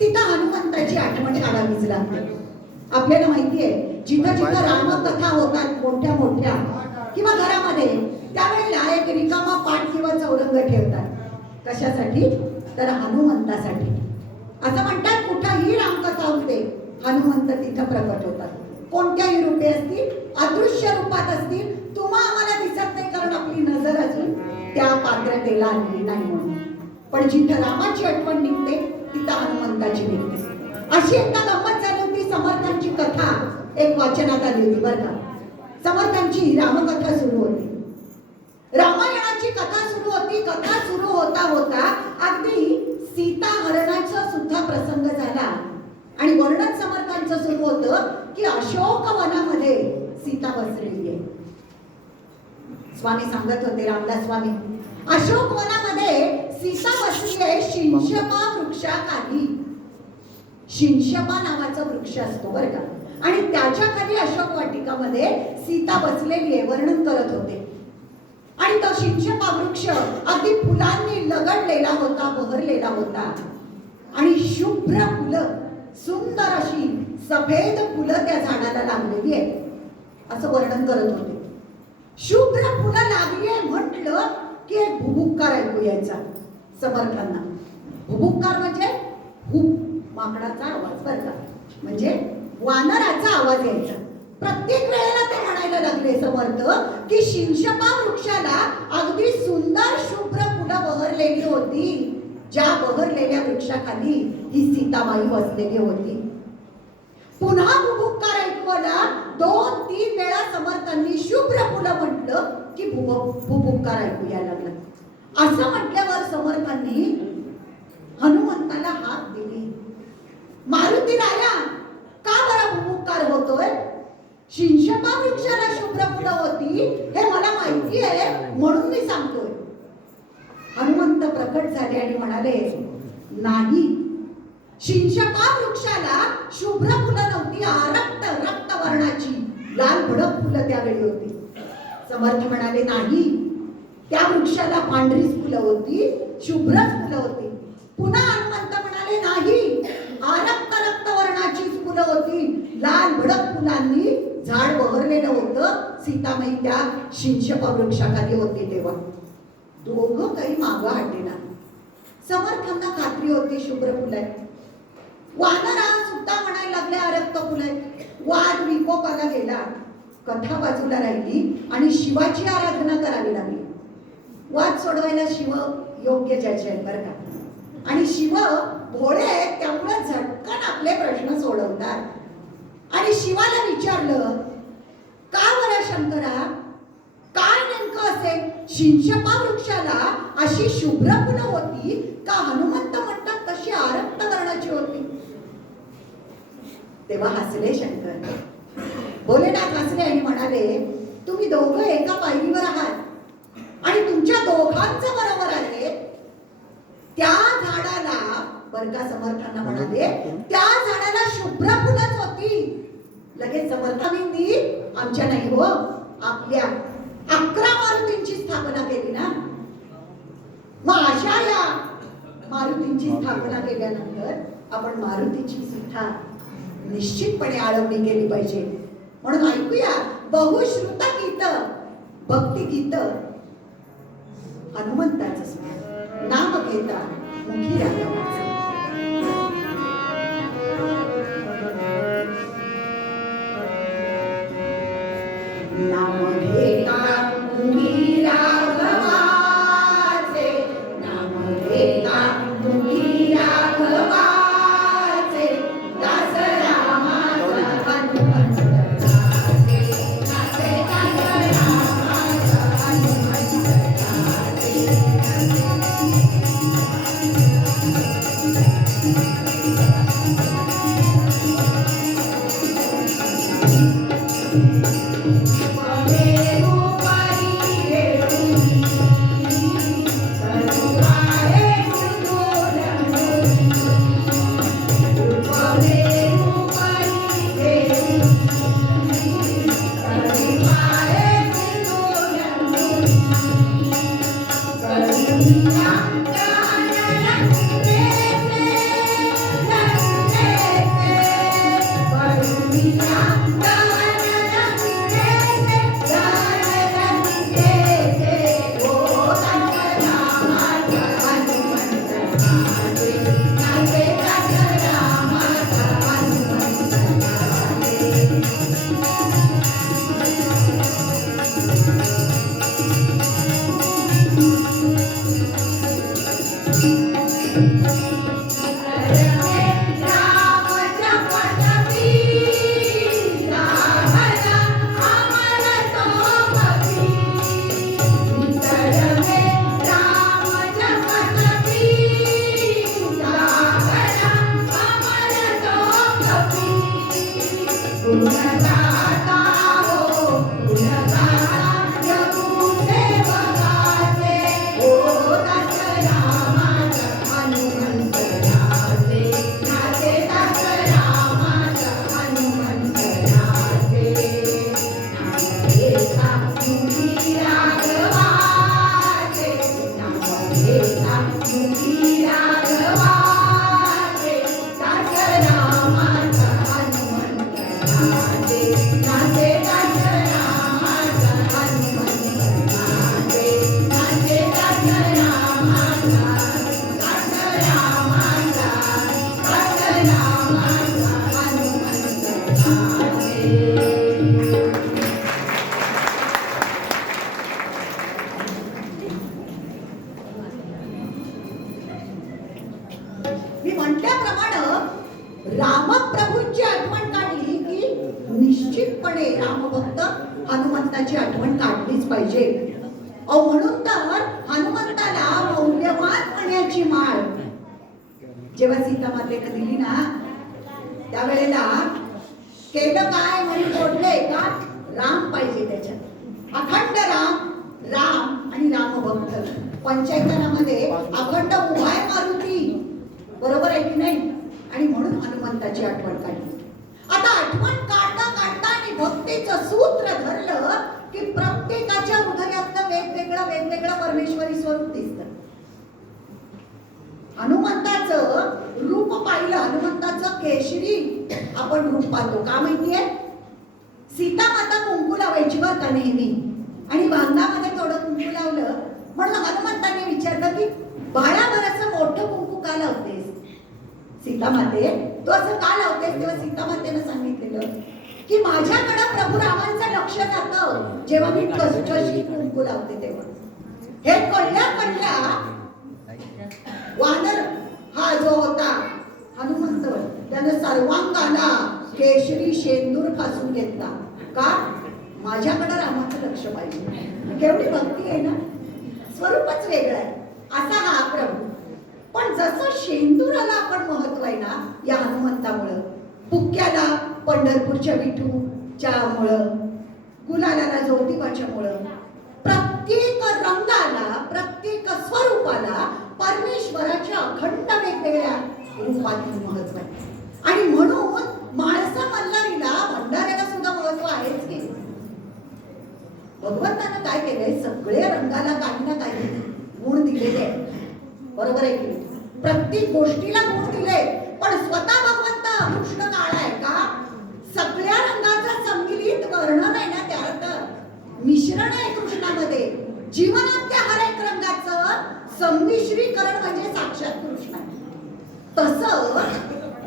तिथं हनुमंताची आठवण काढावीच लागते. आपल्याला माहिती आहे जिथं जिथं रामकथा होतात मोठ्या मोठ्या किंवा घरामध्ये त्यावेळेला एक रिकामा पाठ किंवा चौरंग ठेवतात. कशासाठी? तर हनुमंतासाठी. असं म्हणतात कुठंही रामकथा होते हनुमंत तिथं प्रकट होतात. कोणत्याही रूपे असतील अदृश्य रूपात असतील तुम्हा आम्हाला दिसत नाही कारण आपली नजर अजून त्या पात्रतेला आलेली नाही म्हणून. पण जिथं रामाची आठवण निघते तिथं हनुमंताची भेट अशी एकदा गंमत झाली होती समर्थांची कथा. एक वाचनात आली होती बरं का. समर्थांची रामकथा सुरू होती. रामायणाची कथा सुरू होती. कथा सुरू होता होता अगदी सीता हरणाचा सुद्धा प्रसंग झाला. आणि वर्णन समर्थांचं सुरू होतं की अशोक वनामध्ये सीता बसलेली आहे. स्वामी सांगत होते रामदास स्वामी अशोक वनामध्ये सीता बसली आहे शिंशपा वृक्षाखाली. शिंशपा नावाचा वृक्ष असतो बरं का. आणि त्याच्याखाली अशोक वाटिकामध्ये सीता बसलेली आहे वर्णन करत होते. आणि तो शिंशपा वृक्ष अगदी फुलांनी लगडलेला होता बहरलेला होता. आणि शुभ्र फुलं सुंदर अशी सफेद फुलं त्या झाडाला लागलेली आहेत. असं वर्णन करत होते. शुभ्र फुलं लागली आहे म्हटलं की एक भुबुक्कार ऐकू यायचा समर्थांना. भुबुक्कार म्हणजे हुब माकडाचा आवाज बरं का? म्हणजे वानराचा आवाज यायचा. प्रत्येक वेळेला ते म्हणायला लागले समर्थ की शिंशपा वृक्षाला अगदी सुंदर शुभ्र फुलं बहरलेली होती. ज्या बहरलेल्या वृक्षाखाली ही सीताबाई बसलेली होती. पुन्हा भुभुकार ऐकू दोन तीन वेळा समर्थांनी शुभ्र फुलं म्हटलं की भुभ बुबुक्कार ऐकू यायला लागलं. असं म्हटल्यावर समर्थांनी हनुमंताला हात दिली. मारुती राया का बरा भूमुकार होतोय? शिंशपा वृक्षाला शुभ्र फुलं होती हे मला माहिती आहे म्हणून मी सांगतोय. हनुमंत प्रकट झाले आणि म्हणाले नाही शिंशपा वृक्षाला शुभ्र फुलं नव्हती रक्त रक्त वर्णाची लाल भडक फुलं त्यावेळी होती. समर्थ म्हणाले नाही त्या वृक्षाला पांढरीच फुलं होती शुभ्रच फुलं होती. पुन्हा हनुमंत म्हणाले नाही आरक्त रक्त वर्णाचीच फुलं होती. लाल भडक फुलांनी झाड बहरलेलं होतं. सीतामाई त्या शिंशपा वृक्षाखाली होती तेव्हा. दोघं काही मागं हटेना समर्थांना खात्री होती शुभ्र फुलं वानरा सुद्धा म्हणायला लागले अरक्त फुलं वाद विकोपाला गेला. कथा बाजूला राहिली आणि शिवाची आराधना करावी लागली. वाद सोडवायला शिव योग्य ज्याचे आहेत बरं का. आणि शिव भोळे आहेत त्यामुळे झटकन आपले प्रश्न सोडवतात. आणि शिवाला विचारलं का बरं शंकरा काय नेमकं असे शिंशपा वृक्षाला अशी शुभ्र फुलं होती का हनुमंत म्हणतात तशी आरक्त वर्णाची होती? तेव्हा हसले शंकर. भोलेनाथ हसले? आणि म्हणाले तुम्ही दोघं एका पायरीवर आहात. आणि तुमच्या दोघांचं बरोबर आहे. त्या झाडाला बरका समर्थांना म्हणाले त्या झाडाला शुभ्र फुलंच होती. लगेच समर्थांनी आमच्या नाही हो आपल्या अकरा मारुतींची स्थापना केली ना. मग अशा या मारुतींची स्थापना केल्यानंतर आपण मारुतीची सुद्धा निश्चितपणे आळवणी केली पाहिजे. म्हणून ऐकूया बहुश्रुत गीत भक्ती गीत हनुमंताचं स्मरण. नाम घेता मुखी रागावाचं जेव्हा सीता मातेला दिली ना त्यावेळेला केलं काय म्हणून जोडले का? राम पाहिजे त्याच्यात. अखंड राम राम आणि रामभक्त. पंचायतनामध्ये अखंड उभाय मारुती. बरोबर आहे की नाही? आणि म्हणून हनुमंताची आठवण काढली. आता आठवण काढता काढता आणि भक्तीचं सूत्र धरलं की प्रत्येकाच्या हृदयातलं वेगवेगळं वेगवेगळं परमेश्वरी स्वरूप दिसतं. हनुमंताचं रूप पाहिलं हनुमंताचं केशरी आपण रूप पाहतो. का माहितीये? सीता माता कुंकू लावायची बर का नेहमी. आणि बांधामध्ये थोडं कुंकू लावलं म्हणून हनुमंताने विचारलं की बाळा बरंच मोठं कुंकू का लावतेस? सीता माते तू असं का लावतेस? तेव्हा सीता मातेनं सांगितलेलं की माझ्याकडं प्रभू रामांचं लक्ष जातं. जेव्हा मी कशी कुंकू लावते तेव्हा. हे कळल्या कळल्या वानर हा जो होता हनुमंत त्यानं सर्वांगाला केशरी शेंदूर फासून घेतला. का? माझ्याकडे रामाचं लक्ष पाहिजे. म्हणजे केवढी भक्ती आहे ना? स्वरूपच वेगळं आहे. असा हा प्रभू पण जसं शेंदुराला आपण महत्त्व आहे ना या हनुमंतामुळं पुक्याला पंढरपूरच्या विठूच्यामुळं गुलालाला ज्योतिबाच्यामुळं मुळं प्रत्येक रंगाला प्रत्येक स्वरूपाला परमेश्वराच्या अखंड वेगवेगळ्या रूपातील महत्त्व आहे. आणि म्हणून माणसा मल्हारीला भंडाऱ्याला सुद्धा महत्त्व आहेच की भगवंतानं काय केलंय? सगळ्या रंगाला काही ना काही गुण दिलेले बरोबर आहे की प्रत्येक गोष्टीला गुण दिले पण स्वतः भगवंत कृष्ण काळ आहे का? सगळ्या रंगाचं संमिलित वर्णन आहे ना त्यात. मिश्रण आहे कृष्णामध्ये. जीवनातल्या हर एक रंगाचं संमिश्रीकरण म्हणजे साक्षात कृष्ण आहे. तसं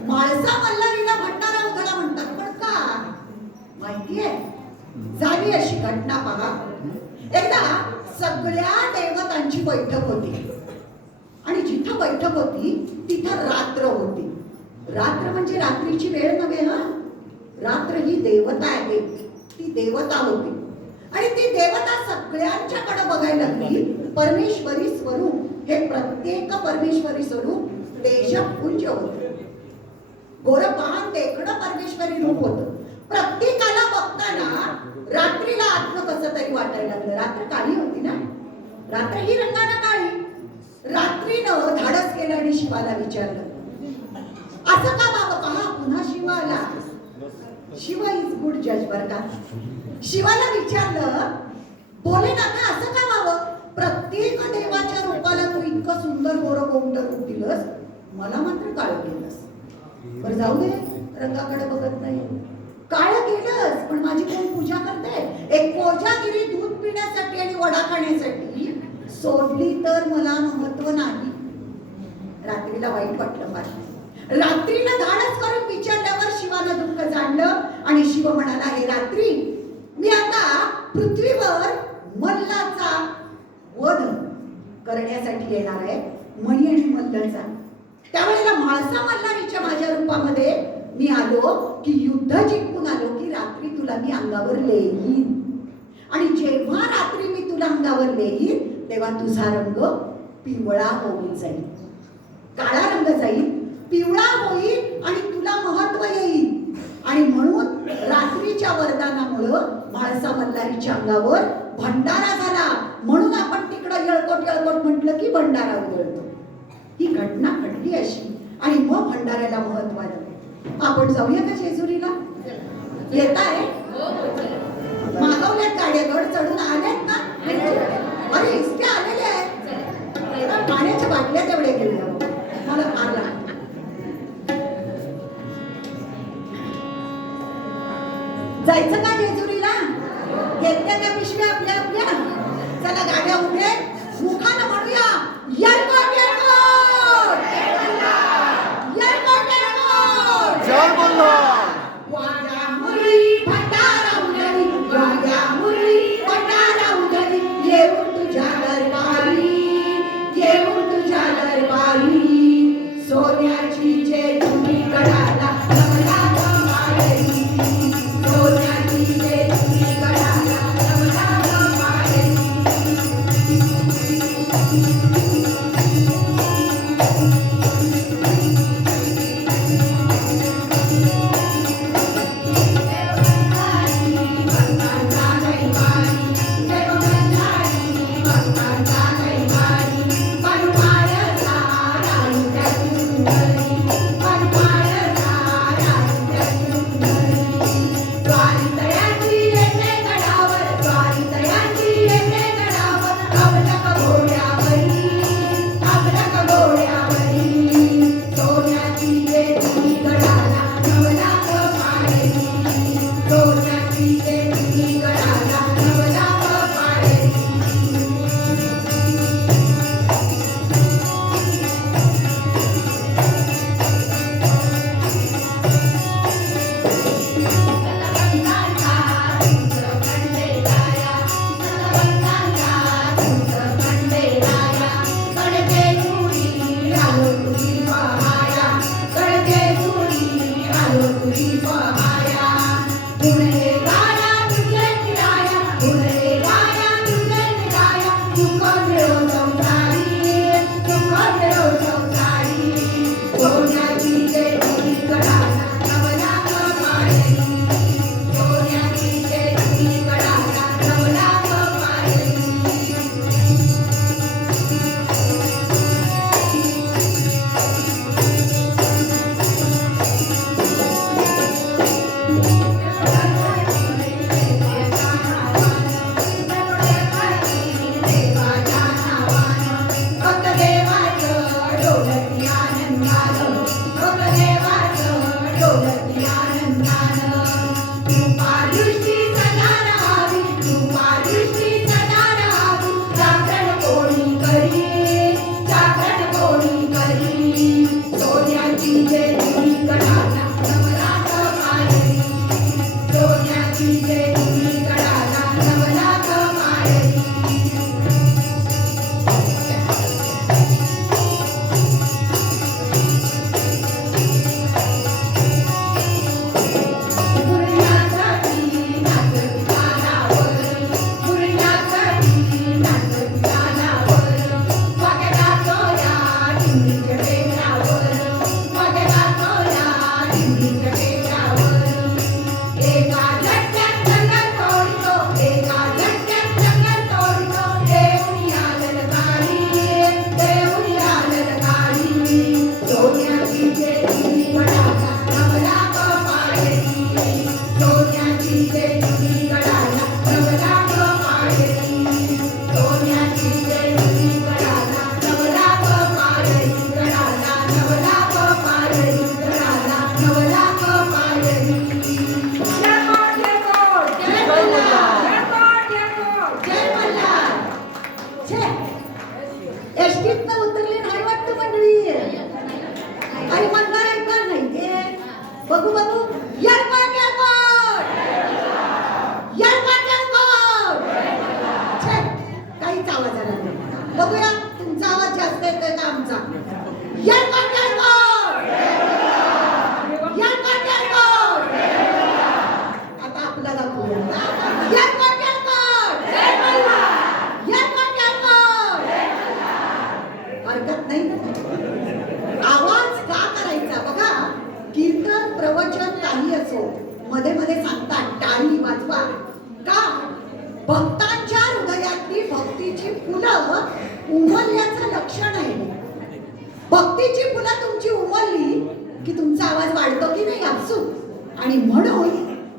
माळसा मल्हारीला भंडारा उधळा म्हणतात पण का? माहितीये? झाली अशी घटना पहा एकदा सगळ्या देवतांची बैठक होती. आणि जिथं बैठक होती तिथं रात्र होती. रात्र म्हणजे रात्रीची वेळ नव्हे हा? रात्र ही देवता आहे. ती देवता होती. आणि ती देवता सगळ्यांच्याकडे बघायला लागली. परमेश्वरी स्वरूप. हे प्रत्येक परमेश्वरी स्वरूप तेजपुंज होत. गोरपान देखणं परमेश्वरी रूप होतं. प्रत्येकाला बघताना रात्रीला आत्म कसं तरी वाटायला लागलं. रात्र काळी होती ना? रात्र ही रंगानं काळी. रात्रीनं धाडस केलं आणि शिवाला विचारलं. असं का बाबा? पहा पुन्हा शिवा आला. शिव इज गुड जज बर का. शिवाला विचारलं बोले ना का असं का व्हावं प्रत्येक देवाच्या रूपाला तू इतकं सुंदर गोरं गोमट रूप दिलंस मला मात्र काळ केलंस. बरं जाऊ दे रंगाकडे बघत नाही. काळ केलंस पण माझी कोण पूजा करते? एक कोजागिरी दूध पिण्यासाठी आणि वडा खाण्यासाठी सोडली तर मला महत्त्व नाही. रात्रीला वाईट वाटलं फार रात्रीनं धाडच करून विचारल्यावर शिवानं दुःख जाणलं आणि शिव म्हणाला हे रात्री मी आता पृथ्वीवर मल्लाचा वध करण्यासाठी येणार आहे मणी आणि मल्लचा त्यावेळेला म्हाळसा मल्हारीच्या माझ्या रूपामध्ये मी आलो की युद्ध जिंकून आलो की रात्री तुला मी अंगावर लेईन आणि जेव्हा रात्री मी तुला अंगावर लेईन तेव्हा तुझा रंग पिवळा होऊन जाईल. काळा रंग जाईल पिवळा होईल आणि तुला महत्त्व येईल. आणि म्हणून रात्रीच्या वरदानामुळं म्हाळसा मल्हारीच्या अंगावर भंडारा झाला. म्हणून आपण तिकडं येळकोट येळकोट म्हटलं की भंडारा उघडतो ही घटना घडली अशी आणि मग भंडाऱ्याला महत्त्व आलं आपण जाऊया का शेजुरीला येत आहे मागवल्यात गाड्या गड चढून आल्यात ना अरे इतके आलेले आहेत. पाण्याच्या बाटल्या तेवढ्या गेल्या मला आला जायचं का जेजुरीला? घेतल्या त्या पिशव्या आपल्या?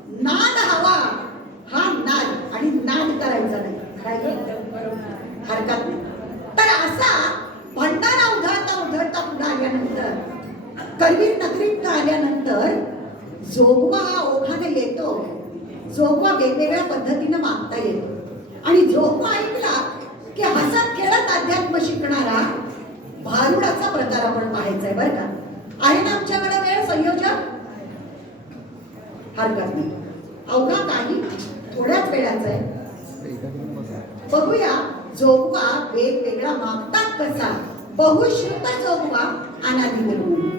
नाद हवा हा नाद आणि नाद करायचा नाही. हरकत नाही. तर असा भंडारा उधळता उधळता पुढे आल्यानंतर करवीर नगरीत आल्यानंतर जोगवा हा ओघाने येतो. जोगवा वेगवेगळ्या पद्धतीनं मागता येतो. आणि जोगवा ऐकला की हसत खेळत अध्यात्म शिकणारा भारुडाचा प्रकार आपण पाहायचा आहे बरं का. आहे ना आमच्याकडे वेळ संयोजक? हरकत नाही. अवघा काही थोड्याच वेळाचा आहे. बघूया जोगवा वेगवेगळा मागतात कसा. बहुश्रुत जोगवा अनादी म्हणून.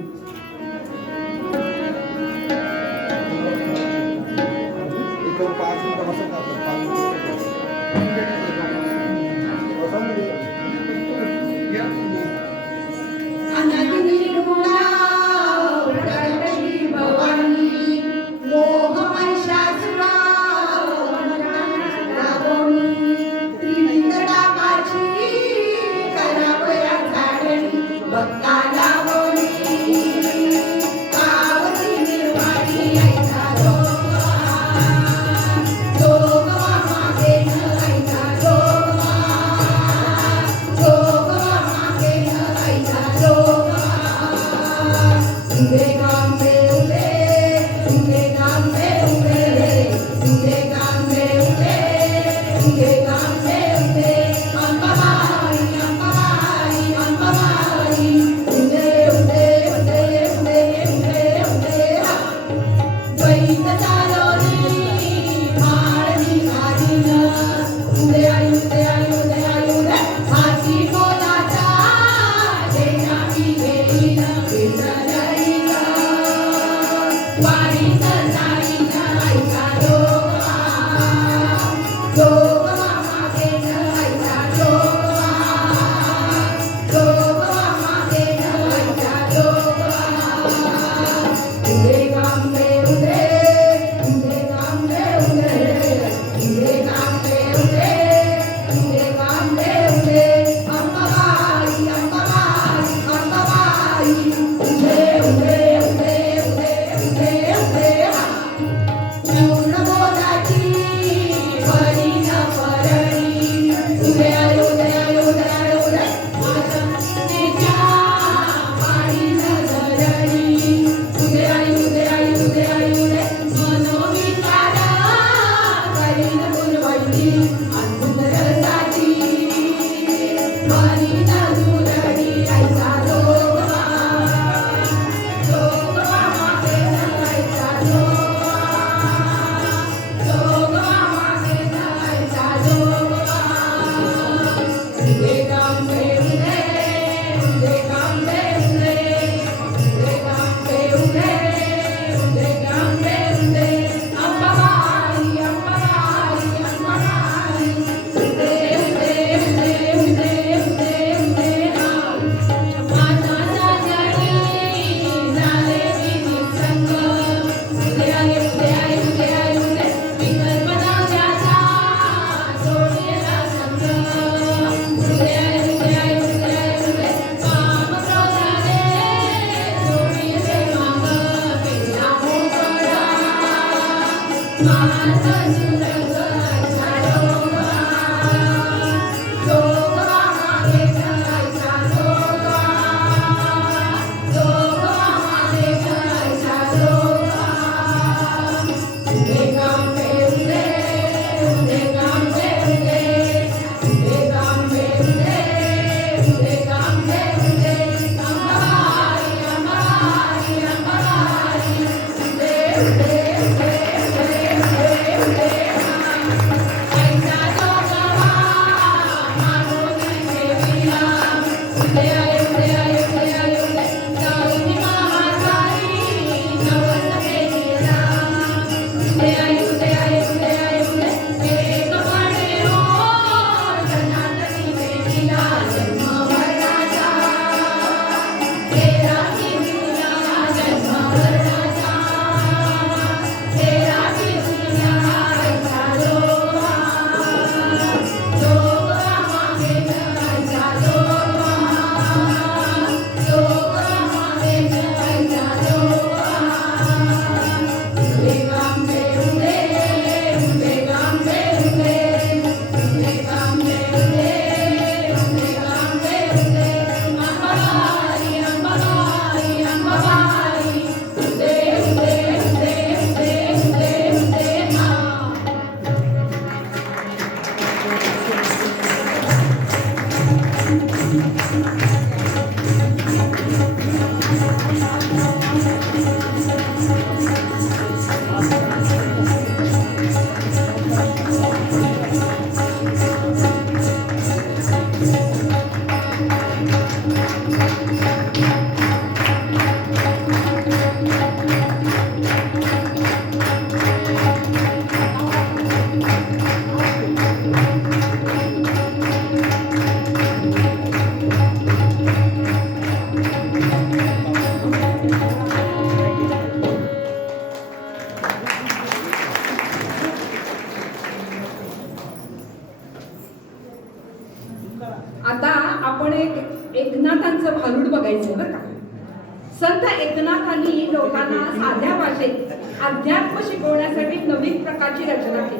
Amém. I'm Amén.